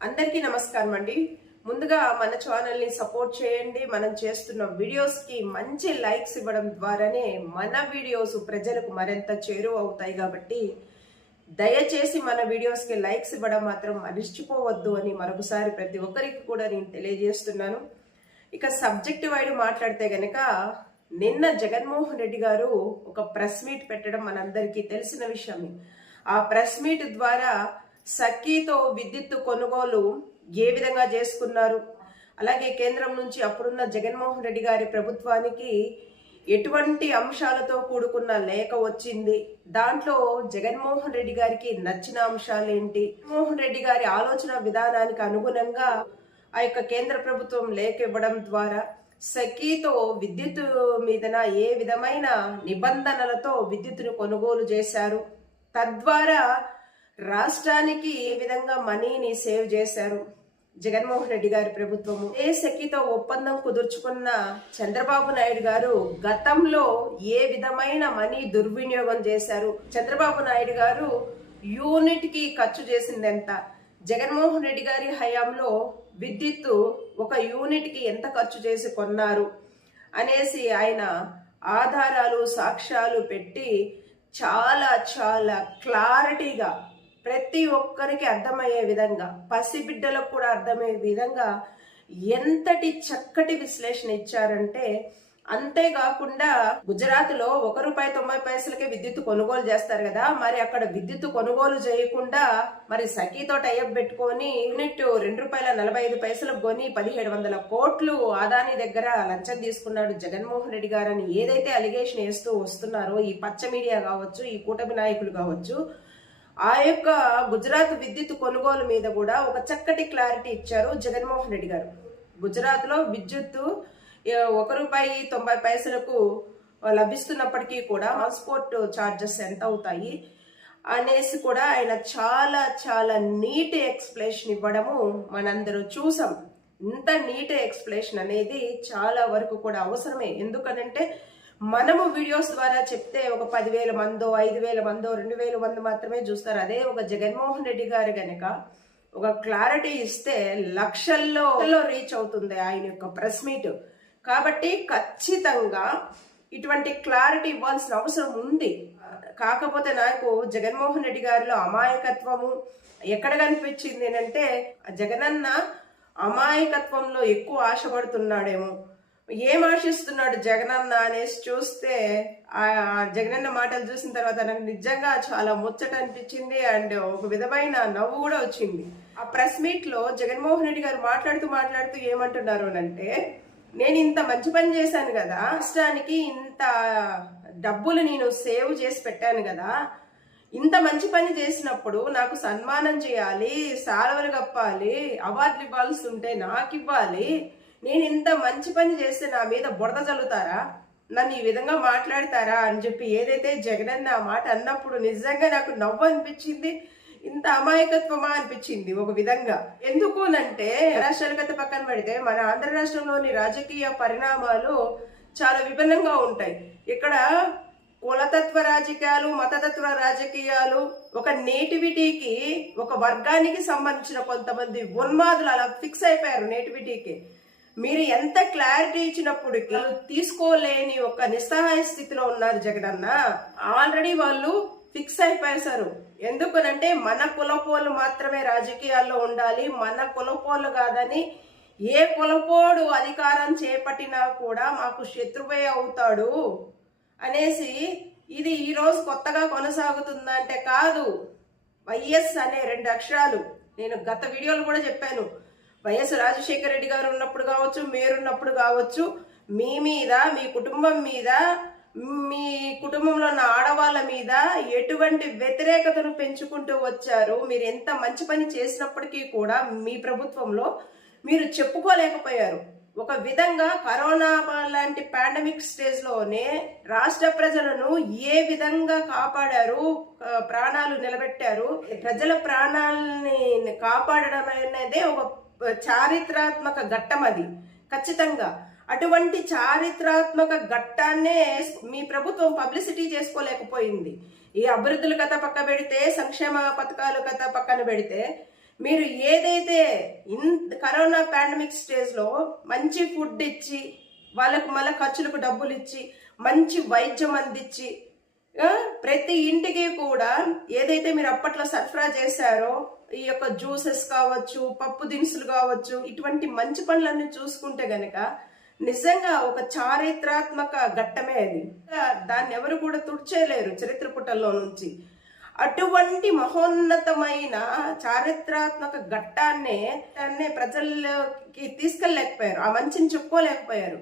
అందరికీ నమస్కారం అండి. ముందుగా మన ఛానల్ని సపోర్ట్ చేయండి. మనం చేస్తున్న వీడియోస్కి మంచి లైక్స్ ఇవ్వడం ద్వారానే మన వీడియోస్ ప్రజలకు మరింత చేరువ అవుతాయి కాబట్టి దయచేసి మన వీడియోస్కి లైక్స్ ఇవ్వడం మాత్రం మరిచిపోవద్దు అని మరొకసారి ప్రతి ఒక్కరికి కూడా నేను తెలియజేస్తున్నాను. ఇక సబ్జెక్ట్ వైడ్ మాట్లాడితే గనక నిన్న జగన్మోహన్ రెడ్డి గారు ఒక ప్రెస్ మీట్ పెట్టడం మనందరికీ తెలిసిన విషయమే. ఆ ప్రెస్ మీట్ ద్వారా సఖీతో విద్యుత్ కొనుగోలు ఏ విధంగా చేసుకున్నారు? అలాగే కేంద్రం నుంచి అప్పుడున్న జగన్మోహన్ రెడ్డి గారి ప్రభుత్వానికి ఎటువంటి అంశాలతో కూడుకున్న లేఖ వచ్చింది? దాంట్లో జగన్మోహన్ రెడ్డి గారికి నచ్చిన అంశాలు ఏంటి? జగన్మోహన్ రెడ్డి గారి ఆలోచన విధానానికి అనుగుణంగా ఆ యొక్క కేంద్ర ప్రభుత్వం లేఖ ఇవ్వడం ద్వారా సఖీతో విద్యుత్ మీదన ఏ విధమైన నిబంధనలతో విద్యుత్తును కొనుగోలు చేశారు? తద్వారా రాష్ట్రానికి ఏ విధంగా మనీని సేవ్ చేశారు? జగన్మోహన్ రెడ్డి గారి ప్రభుత్వము. ఏ శక్తితో ఒప్పందం కుదుర్చుకున్న చంద్రబాబు నాయుడు గారు గతంలో ఏ విధమైన మనీ దుర్వినియోగం చేశారు? చంద్రబాబు నాయుడు గారు యూనిట్కి ఖర్చు చేసింది ఎంత జగన్మోహన్ రెడ్డి గారి హయాంలో విద్యుత్తు ఒక యూనిట్కి ఎంత ఖర్చు చేసి కొన్నారు? అనేసి ఆయన ఆధారాలు సాక్ష్యాలు పెట్టి చాలా చాలా క్లారిటీగా ప్రతి ఒక్కరికి అర్థమయ్యే విధంగా పసిబిడ్డలకు కూడా అర్థమయ్యే విధంగా ఎంతటి చక్కటి విశ్లేషణ ఇచ్చారంటే అంతేకాకుండా గుజరాత్లో ఒక రూపాయి తొంభై పైసలకే విద్యుత్ కొనుగోలు చేస్తారు కదా మరి అక్కడ విద్యుత్ కొనుగోలు చేయకుండా మరి సఖీతో టైఅప్ పెట్టుకొని యూనిట్ రెండు రూపాయల నలభై ఐదు పైసలకు కొని పదిహేడు వందల కోట్లు ఆదాని దగ్గర లంచం తీసుకున్నాడు జగన్మోహన్ రెడ్డి గారు అని ఏదైతే అలిగేషన్ వేస్తూ వస్తున్నారో ఈ పచ్చ మీడియా కావచ్చు ఈ కూటమి నాయకులు కావచ్చు ఆ యొక్క గుజరాత్ విద్యుత్ కొనుగోలు మీద కూడా ఒక చక్కటి క్లారిటీ ఇచ్చారు జగన్మోహన్ రెడ్డి గారు. గుజరాత్లో విద్యుత్తు విద్యుత్ ఒక రూపాయి తొంభై పైసలకు లభిస్తున్నప్పటికీ కూడా ట్రాన్స్పోర్ట్ ఛార్జెస్ ఎంత అవుతాయి అనేసి కూడా ఆయన చాలా చాలా నీట్ ఎక్స్ప్లెనేషన్ ఇవ్వడము మనందరూ చూసాం. ఇంత నీట్ ఎక్స్ప్లెనేషన్ అనేది చాలా వరకు కూడా అవసరమే. ఎందుకనంటే మనము వీడియోస్ ద్వారా చెప్తే ఒక పదివేల మందో ఐదు వేల మందో రెండు వేల మంది మాత్రమే చూస్తారు. అదే ఒక జగన్మోహన్ రెడ్డి గారు గనక ఒక క్లారిటీ ఇస్తే లక్షల్లో రీచ్ అవుతుంది ఆయన యొక్క ప్రెస్ మీట్ కాబట్టి ఖచ్చితంగా ఇటువంటి క్లారిటీ ఇవ్వాల్సిన అవసరం ఉంది. కాకపోతే నాకు జగన్మోహన్ రెడ్డి గారిలో అమాయకత్వము ఎక్కడ కనిపించింది అంటే జగనన్న అమాయకత్వంలో ఎక్కువ ఆశపడుతున్నాడేమో. ఏం ఆశిస్తున్నాడు జగనన్న అనేసి చూస్తే ఆ జగనన్న మాటలు చూసిన తర్వాత నాకు నిజంగా చాలా ముచ్చట అనిపించింది అండ్ ఒక విధమైన నవ్వు కూడా వచ్చింది. ఆ ప్రెస్ మీట్లో జగన్మోహన్ రెడ్డి గారు మాట్లాడుతూ మాట్లాడుతూ ఏమంటున్నారు అంటే నేను ఇంత మంచి పని చేశాను కదా రాష్ట్రానికి ఇంత డబ్బులు నేను సేవ్ చేసి పెట్టాను కదా ఇంత మంచి పని చేసినప్పుడు నాకు సన్మానం చేయాలి సాలవలు కప్పాలి అవార్డులు ఇవ్వాల్సి ఉంటే నాకు ఇవ్వాలి నేను ఇంత మంచి పని చేస్తే నా మీద బురద చల్లుతారా నన్ను ఈ విధంగా మాట్లాడతారా అని చెప్పి ఏదైతే జగనన్న అన్న మాట అన్నప్పుడు నిజంగా నాకు నవ్వు అనిపించింది. ఇంత అమాయకత్వమా అనిపించింది ఒక విధంగా. ఎందుకు అంటే రాష్ట్రాల గత పక్కన పెడితే మన ఆంధ్ర రాష్ట్రంలోని రాజకీయ పరిణామాలు చాలా విభిన్నంగా ఉంటాయి. ఇక్కడ కులతత్వ రాజకీయాలు మతతత్వ రాజకీయాలు ఒక నేటివిటీకి ఒక వర్గానికి సంబంధించిన కొంతమంది ఉన్మాదులు అలా ఫిక్స్ అయిపోయారు నేటివిటీకి. మీరు ఎంత క్లారిటీ ఇచ్చినప్పటికీ తీసుకోలేని ఒక నిస్సహాయ స్థితిలో ఉన్నారు జగనన్న. ఆల్రెడీ వాళ్ళు ఫిక్స్ అయిపోయేశారు ఎందుకనంటే మన కులపోలు మాత్రమే రాజకీయాల్లో ఉండాలి. మన కులపోలు కాదని ఏ కులపోడు అధికారం చేపట్టినా కూడా మాకు శత్రువే అవుతాడు అనేసి ఇది ఈరోజు కొత్తగా కొనసాగుతుందంటే కాదు. వైఎస్ అనే రెండు అక్షరాలు. నేను గత వీడియోలు కూడా చెప్పాను. వైఎస్ రాజశేఖర రెడ్డి గారు ఉన్నప్పుడు కావచ్చు మీరున్నప్పుడు కావచ్చు మీ మీద మీ కుటుంబం మీద మీ కుటుంబంలో ఉన్న ఆడవాళ్ళ మీద ఎటువంటి వ్యతిరేకతను పెంచుకుంటూ వచ్చారు? మీరు ఎంత మంచి పని చేసినప్పటికీ కూడా మీ ప్రభుత్వంలో మీరు చెప్పుకోలేకపోయారు. ఒక విధంగా కరోనా లాంటి పాండమిక్ స్టేజ్లోనే రాష్ట్ర ప్రజలను ఏ విధంగా కాపాడారు? ప్రాణాలు నిలబెట్టారు. ప్రజల ప్రాణాలని కాపాడడం అనేది ఒక చారిత్రాత్మక ఘట్టం అది. ఖచ్చితంగా. అటువంటి చారిత్రాత్మక ఘట్టాన్నే మీ ప్రభుత్వం పబ్లిసిటీ చేసుకోలేకపోయింది. ఈ అభివృద్ధుల కథ పక్క పెడితే సంక్షేమ పథకాలు కథ పక్కన పెడితే మీరు ఏదైతే ఇన్ కరోనా పాండమిక్ స్టేజ్లో మంచి ఫుడ్ ఇచ్చి వాళ్ళకు మళ్ళీ ఖర్చులకు డబ్బులు ఇచ్చి మంచి వైద్యం అందించి ప్రతి ఇంటికి కూడా ఏదైతే మీరు అప్పట్లో సరఫరా చేశారో ఈ యొక్క జ్యూసెస్ కావచ్చు పప్పు దినుసులు కావచ్చు ఇటువంటి మంచి పనులన్నీ చూసుకుంటే గనక నిజంగా ఒక చారిత్రాత్మక ఘట్టమే అది. దాన్ని ఎవరు కూడా తుడిచేయలేరు చరిత్ర పుటల్లో నుంచి. అటువంటి మహోన్నతమైన చారిత్రాత్మక ఘట్టాన్నే దాన్నే ప్రజల్లోకి తీసుకెళ్ళలేకపోయారు. ఆ మంచిని చెప్పుకోలేకపోయారు.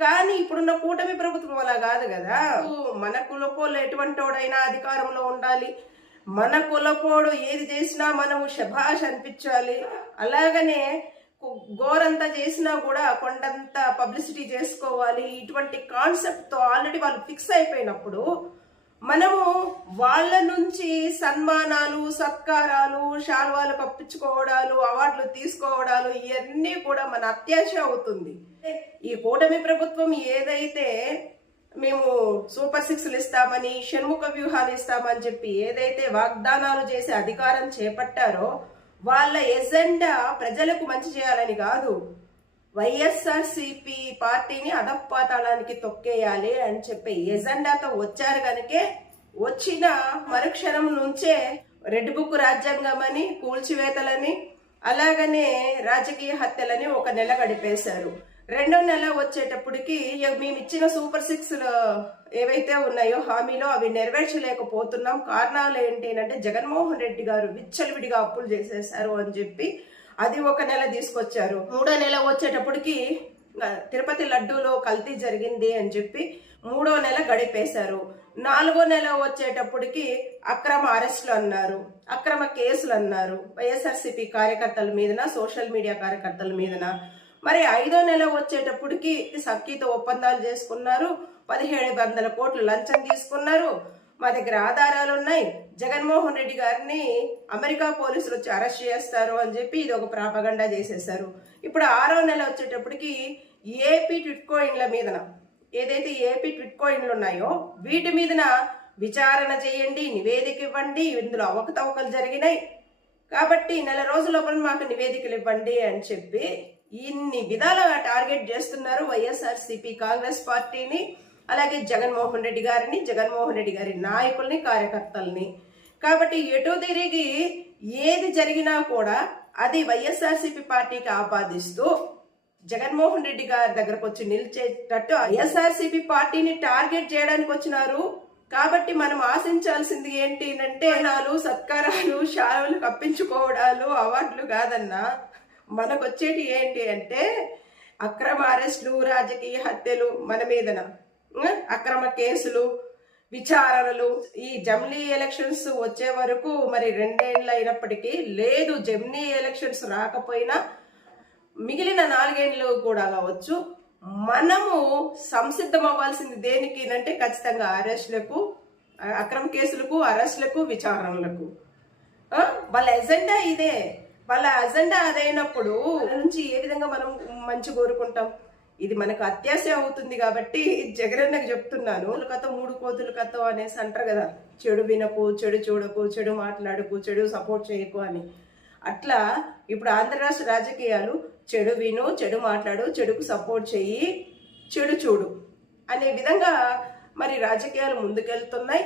కానీ ఇప్పుడున్న కూటమి ప్రభుత్వం అలా కాదు కదా. మన కులపోలు ఎటువంటి వాడైనా అధికారంలో ఉండాలి. మన కులపోడు ఏది చేసినా మనము శభాష్ అనిపించాలి. అలాగనే గోరంతా చేసినా కూడా కొండంత పబ్లిసిటీ చేసుకోవాలి. ఇటువంటి కాన్సెప్ట్తో ఆల్రెడీ వాళ్ళు ఫిక్స్ అయిపోయినప్పుడు మనము వాళ్ళ నుంచి సన్మానాలు సత్కారాలు శాల్వాలు కప్పించుకోవడాలు అవార్డులు తీసుకోవడాలు ఇవన్నీ కూడా మన అత్యాశ అవుతుంది. ఈ కూటమి ప్రభుత్వం ఏదైతే మేము సూపర్ సిక్స్లు ఇస్తామని షణ్ముఖ వ్యూహాలు ఇస్తామని చెప్పి ఏదైతే వాగ్దానాలు చేసి అధికారం చేపట్టారో వాళ్ళ ఎజెండా ప్రజలకు మంచి చేయాలని కాదు. వైఎస్ఆర్సిపి పార్టీని అధపాతాళానికి తొక్కేయాలి అని చెప్పి ఎజెండాతో వచ్చారు కనుకే వచ్చిన మరుక్షణం నుంచే రెడ్ బుక్ రాజ్యాంగం అని కూల్చివేతలని అలాగనే రాజకీయ హత్యలని ఒక నెల గడిపేశారు. రెండో నెల వచ్చేటప్పటికి ఇక మేము ఇచ్చిన సూపర్ సిక్స్ ఏవైతే ఉన్నాయో హామీలో అవి నెరవేర్చలేకపోతున్నాం. కారణాలు ఏంటి అంటే జగన్మోహన్ రెడ్డి గారు విచ్చలవిడిగా అప్పులు చేసేసారు అని చెప్పి అది ఒక నెల తీసుకొచ్చారు. మూడో నెల వచ్చేటప్పటికి తిరుపతి లడ్డూలో కల్తీ జరిగింది అని చెప్పి మూడో నెల గడిపేశారు. నాలుగో నెల వచ్చేటప్పటికి అక్రమ అరెస్టులు అన్నారు అక్రమ కేసులు అన్నారు. వైఎస్ఆర్సీపీ కార్యకర్తల మీదన సోషల్ మీడియా కార్యకర్తల మీదన మరి ఐదో నెల వచ్చేటప్పటికి సఖీతో ఒప్పందాలు చేసుకున్నారు. పదిహేడు వందల కోట్లు లంచం తీసుకున్నారు. మా దగ్గర ఆధారాలు ఉన్నాయి. జగన్మోహన్ రెడ్డి గారిని అమెరికా పోలీసులు వచ్చి అరెస్ట్ చేస్తారు అని చెప్పి ఇది ఒక ప్రాపగండా చేసేసారు ఇప్పుడు ఆరో నెల వచ్చేటప్పటికి ఏపీ ట్విట్కోయిన్ల మీదన ఏదైతే ఏపీ ట్విట్కోయిన్లు ఉన్నాయో వీటి మీదన విచారణ చేయండి నివేదిక ఇవ్వండి. ఇందులో అవకతవకలు జరిగినాయి. కాబట్టి నెల రోజుల లోపల మాకు నివేదికలు ఇవ్వండి అని చెప్పి ఇన్ని విధాలుగా టార్గెట్ చేస్తున్నారు వైఎస్ఆర్సీపీ కాంగ్రెస్ పార్టీని అలాగే జగన్మోహన్ రెడ్డి గారిని జగన్మోహన్ రెడ్డి గారి నాయకుల్ని కార్యకర్తల్ని. కాబట్టి ఎటు తిరిగి ఏది జరిగినా కూడా అది వైఎస్ఆర్సీపీ పార్టీకి ఆపాదిస్తూ జగన్మోహన్ రెడ్డి గారి దగ్గరకు వచ్చి నిలిచేటట్టు వైఎస్ఆర్సీపీ పార్టీని టార్గెట్ చేయడానికి వచ్చినారు. కాబట్టి మనం ఆశించాల్సింది ఏంటి అంటే నాలు సత్కారాలు శాలువలు కప్పించుకోవడాలు అవార్డులు కాదన్నా. మనకు వచ్చేటి ఏంటి అంటే అక్రమ అరెస్టులు రాజకీయ హత్యలు మన మీదన. అక్రమ కేసులు విచారణలు. ఈ జమ్లీ ఎలక్షన్స్ వచ్చే వరకు మరి రెండేళ్ళు అయినప్పటికీ లేదు జమ్లీ ఎలక్షన్స్ రాకపోయినా మిగిలిన నాలుగేళ్ళు కూడా కావచ్చు. మనము సంసిద్ధం అవ్వాల్సింది దేనికి అంటే ఖచ్చితంగా అరెస్టులకు అక్రమ కేసులకు అరెస్టులకు విచారణలకు. వాళ్ళ ఎజెండా ఇదే. వాళ్ళ అజెండా అదైనప్పుడు నుంచి ఏ విధంగా మనం మంచి కోరుకుంటాం? ఇది మనకు అత్యాశ అవుతుంది కాబట్టి జగనన్నకు చెప్తున్నాను. కథ మూడు కోతులు కథ అనేసి అంటారు కదా. చెడు వినకు చెడు చూడకు చెడు మాట్లాడకు చెడు సపోర్ట్ చేయకు అని. అట్లా ఇప్పుడు ఆంధ్ర రాష్ట్ర రాజకీయాలు చెడు విను చెడు మాట్లాడు చెడుకు సపోర్ట్ చెయ్యి చెడు చూడు అనే విధంగా మరి రాజకీయాలు ముందుకెళ్తున్నాయి.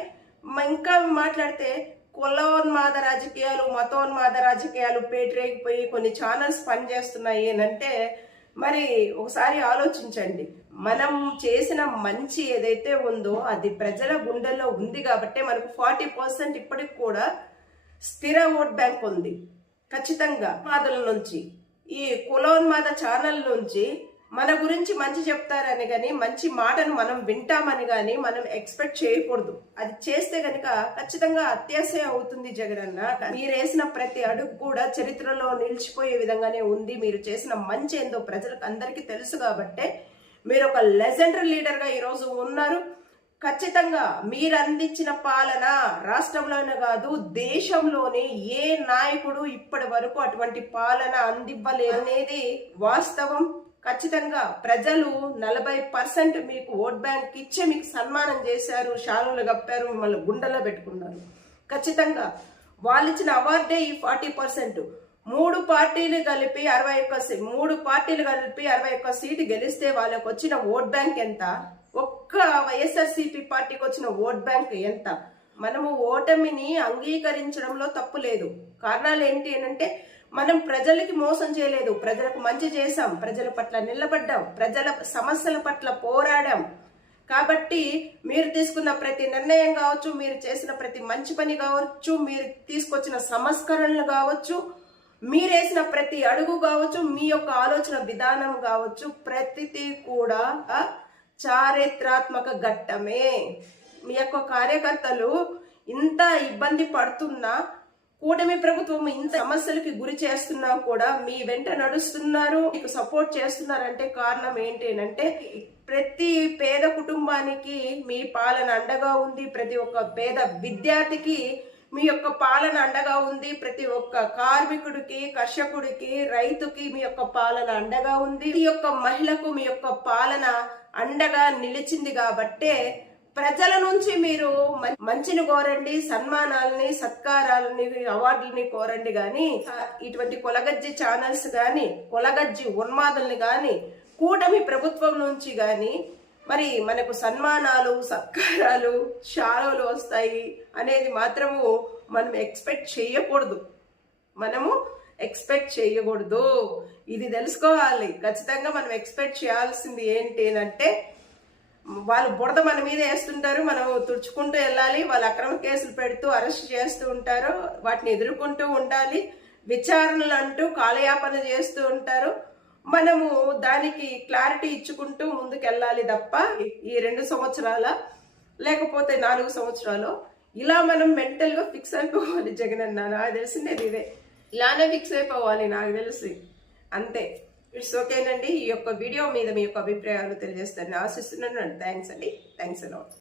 ఇంకా మాట్లాడితే కులోన్మాద రాజకీయాలు మతోన్మాద రాజకీయాలు పేటరేగిపోయి కొన్ని ఛానల్స్ పనిచేస్తున్నాయి అని అంటే మరి ఒకసారి ఆలోచించండి. మనం చేసిన మంచి ఏదైతే ఉందో అది ప్రజల గుండెల్లో ఉంది కాబట్టి మనకు ఫార్టీ పర్సెంట్ ఇప్పటికి కూడా స్థిర ఓట్ బ్యాంక్ ఉంది. ఖచ్చితంగా. మాదల నుంచి ఈ కులోన్మాద ఛానల్ నుంచి మన గురించి మంచి చెప్తారని కానీ మంచి మాటను మనం వింటామని కానీ మనం ఎక్స్పెక్ట్ చేయకూడదు. అది చేస్తే కనుక ఖచ్చితంగా అత్యాశయం అవుతుంది జగనన్న మీరు వేసిన ప్రతి అడుగు కూడా చరిత్రలో నిలిచిపోయే విధంగానే ఉంది. మీరు చేసిన మంచి ఏందో ప్రజలకు అందరికీ తెలుసు కాబట్టే మీరు ఒక లెజెండరీ లీడర్గా ఈరోజు ఉన్నారు. ఖచ్చితంగా మీరు అందించిన పాలన రాష్ట్రంలోనే కాదు దేశంలోనే ఏ నాయకుడు ఇప్పటి వరకు అటువంటి పాలన అందివ్వలేదు అనేది వాస్తవం. ఖచ్చితంగా ప్రజలు నలభై పర్సెంట్ మీకు ఓట్ బ్యాంక్ ఇచ్చే మీకు సన్మానం చేశారు శాలువులు కప్పారు మిమ్మల్ని గుండెలో పెట్టుకున్నారు. ఖచ్చితంగా వాళ్ళు ఇచ్చిన అవార్డే ఈ ఫార్టీ పర్సెంట్. మూడు పార్టీలు కలిపి అరవై ఒక్క మూడు పార్టీలు కలిపి అరవై ఒక్క సీటు గెలిస్తే వాళ్ళకి వచ్చిన ఓట్ బ్యాంక్ ఎంత? ఒక్క వైఎస్ఆర్సీపీ పార్టీకి వచ్చిన ఓట్ బ్యాంక్ ఎంత? మనము ఓటమిని అంగీకరించడంలో తప్పు లేదు. కారణాలు ఏంటి అంటే మనం ప్రజలకి మోసం చేయలేదు. ప్రజలకు మంచి చేశాం. ప్రజల పట్ల నిలబడ్డాం. ప్రజల సమస్యల పట్ల పోరాడాం. కాబట్టి మీరు తీసుకున్న ప్రతి నిర్ణయం కావచ్చు మీరు చేసిన ప్రతి మంచి పని కావచ్చు మీరు తీసుకొచ్చిన సంస్కరణలు కావచ్చు మీరేసిన ప్రతి అడుగు కావచ్చు మీ యొక్క ఆలోచన విధానం కావచ్చు ప్రతిదీ కూడా చారిత్రాత్మక ఘట్టమే. మీ యొక్క కార్యకర్తలు ఇంత ఇబ్బంది పడుతున్నా కూటమి ప్రభుత్వం ఇంత సమస్యలకి గురి చేస్తున్నా కూడా మీ వెంట నడుస్తున్నారు మీకు సపోర్ట్ చేస్తున్నారంటే కారణం ఏంటంటే ప్రతి పేద కుటుంబానికి మీ పాలన అండగా ఉంది ప్రతి ఒక్క పేద విద్యార్థికి మీ యొక్క పాలన అండగా ఉంది ప్రతి ఒక్క కార్మికుడికి కర్షకుడికి రైతుకి మీ యొక్క పాలన అండగా ఉంది. ఈ యొక్క మహిళకు మీ యొక్క పాలన అండగా నిలిచింది కాబట్టే ప్రజల నుంచి మీరు మంచిని కోరండి సన్మానాలని సత్కారాలని అవార్డులని కోరండి కానీ ఇటువంటి కొలగజ్జి ఛానల్స్ కానీ కొలగజ్జి ఉన్మాదుల్ని కానీ కూటమి ప్రభుత్వం నుంచి కానీ మరి మనకు సన్మానాలు సత్కారాలు షాలోలు వస్తాయి అనేది మాత్రము మనం ఎక్స్పెక్ట్ చేయకూడదు. మనము ఎక్స్పెక్ట్ చేయకూడదు. ఇది తెలుసుకోవాలి. ఖచ్చితంగా మనం ఎక్స్పెక్ట్ చేయాల్సింది ఏంటి అంటే వాళ్ళు బురద మన మీద వేస్తుంటారు మనం తుడుచుకుంటూ వెళ్ళాలి వాళ్ళు అక్రమ కేసులు పెడుతూ అరెస్ట్ చేస్తూ ఉంటారు వాటిని ఎదుర్కొంటూ ఉండాలి విచారణలు అంటూ కాలయాపన చేస్తూ ఉంటారు. మనము దానికి క్లారిటీ ఇచ్చుకుంటూ ముందుకెళ్ళాలి తప్ప ఈ రెండు సంవత్సరాల లేకపోతే నాలుగు సంవత్సరాలు ఇలా మనం మెంటల్గా ఫిక్స్ అయిపోవాలి జగన్ అన్న నాకు తెలిసిందేది ఇదే ఇలానే ఫిక్స్ అయిపోవాలి నాకు తెలిసి. అంతే. ఇట్స్ ఓకేనండి ఈ యొక్క వీడియో మీద మీ యొక్క అభిప్రాయాలు తెలియజేస్తారని ఆశిస్తున్నాను థ్యాంక్స్ అండి. థ్యాంక్స్ అలా